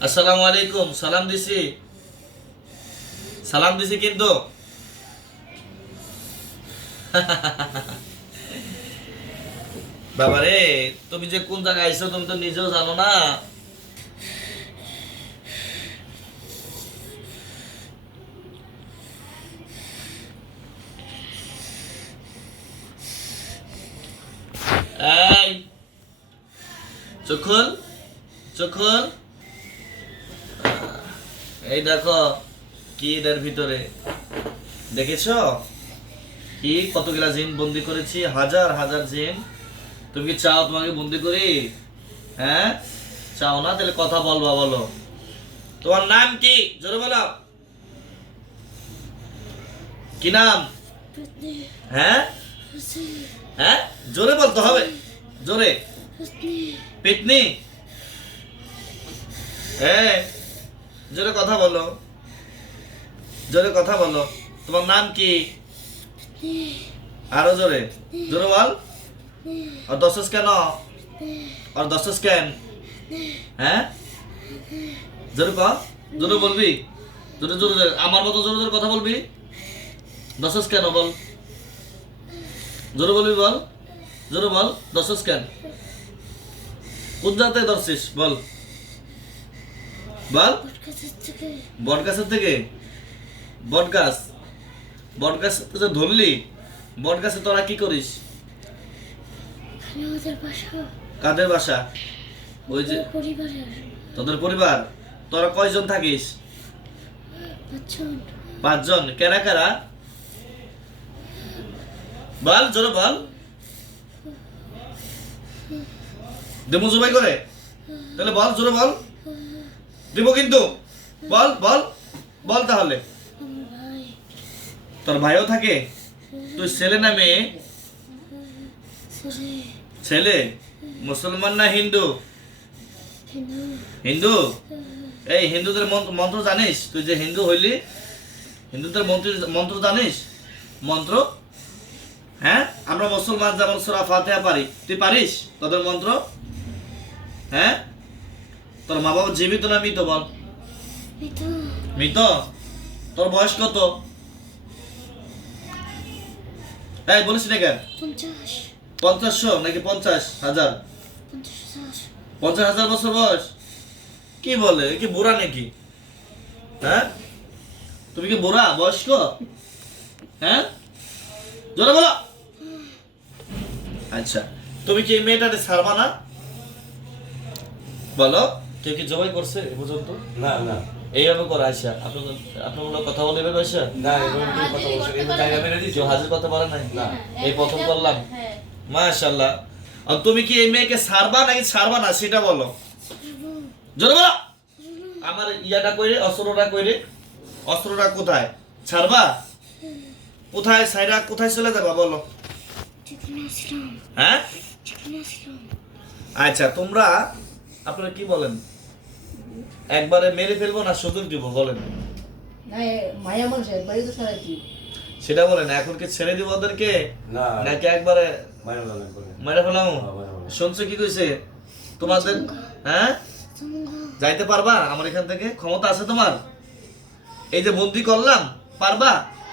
আসসালামু আলাইকুম। সালাম দিছি কিন্তু বাবারে, তুমি যে কোন জায়গায় আইছো তুমি তো নিজেও জানো না। এই চোখ খোল, চোখ খোল। এই দেখো কি এটার ভিতরে, দেখেছো কি কতগুলা জিন বন্দি করেছি, হাজার হাজার জিন। তুমি কি চাও তোমাকে বন্দি করি? হ্যাঁ চাও না? তাহলে কথা বলবা, বলো তোমার নাম কি, জোরে বলো। কি নাম? হ্যাঁ হ্যাঁ জোরে বলতে হবে, জোরে। পেতনি, হ্যাঁ জোরে কথা বলো, জোরে কথা বলো। তোমার নাম কি? আরো জোরে, জোরে বল। আর দশস কেন? আর দশস কেন? হ্যাঁ জোরে কর, জোরে বলবি, জোরে জোরে জোরে, আমার মতো জোরে জোরে কথা বলবি। দশস কেন বল, জোরে বলবি, বল জোরে বল। দশস কেন? কোন জায়গায় ধরছিস বল, বল। বট গাছের থেকে? বট গাছ, বট গাছ তো ধরলি, বট গাছে তোরা কি করিস? কাদের বাসা? ওই যে তোদের পরিবার। তোরা কয়জন থাকিস? 5 জন। কেরা কেরা বল, জোরে বল। দেবো জবাই করে? তাহলে বল, জোরে বল। দিব কিন্তু, বল বল বল। তাহলে তোর ভাইও থাকে? তুই ছেলে না মেয়ে? ছেলে। মুসলমান না হিন্দু? হিন্দু। এই হিন্দুদের মন্ত্র জানিস? তুই যে হিন্দু হইলি, হিন্দুদের মন্ত্র জানিস? মন্ত্র? হ্যাঁ আমরা মুসলমান যেমন সূরা ফাতিহা পারি, তুই পারিস তোদের মন্ত্র? হ্যাঁ তোর মা বাবা জীবিত না মৃত বল? মৃত। তোর বয়স কত? এই বলিস না কেন? 50 নাকি 50,000? 50,000 বছর বয়স? কি বলে, কি বুড়া নাকি? হ্যাঁ তুমি কি বুড়া, বয়স্ক? হ্যাঁ জোরে বলো। আচ্ছা তুমি কি এই মেয়েটাকে ছাড়বা না? বলো। কেউ কি জবাই করছে এ পর্যন্ত? না না, এইভাবে করে আসা আপনার কথা বলে এভাবে আসা? না এভাবে কেউ কথা বলছে, এভাবে জায়গা মেরে দিছো? কেউ হাজির করতে পারে নাই? না। এই প্রথম করলাম। মাশাআল্লাহ। আর তুমি কি এই মেয়েকে ছাড়বা নাকি ছাড়বা না সেটা বলো, জোরে বলো। আমার ইয়াটা কইরে, অস্ত্রটা কইরে, অস্ত্রটা কোথায়? ছাড়বা কোথায়? সাইরা কোথায় চলে যাবা বলো? হ্যাঁ আচ্ছা তোমরা আপনারা কি বলেন, একবারে মেরে ফেলবো না সুযোগ দিব বলেন? মায়া মানুষ একবারই তো সারাইছি। সেটা বলেন। এখন কি ছেড়ে দিব ওদেরকে না, নাকি একবারে মায়ের বলেন বলেন। মেরে ফেলাম? বলেন। শুনছো কি কইছে তোমাদের? হ্যাঁ যাইতে পারবা আমার এখান থেকে? ক্ষমতা আছে তোমার? এই যে বন্দি করলাম, পারবা?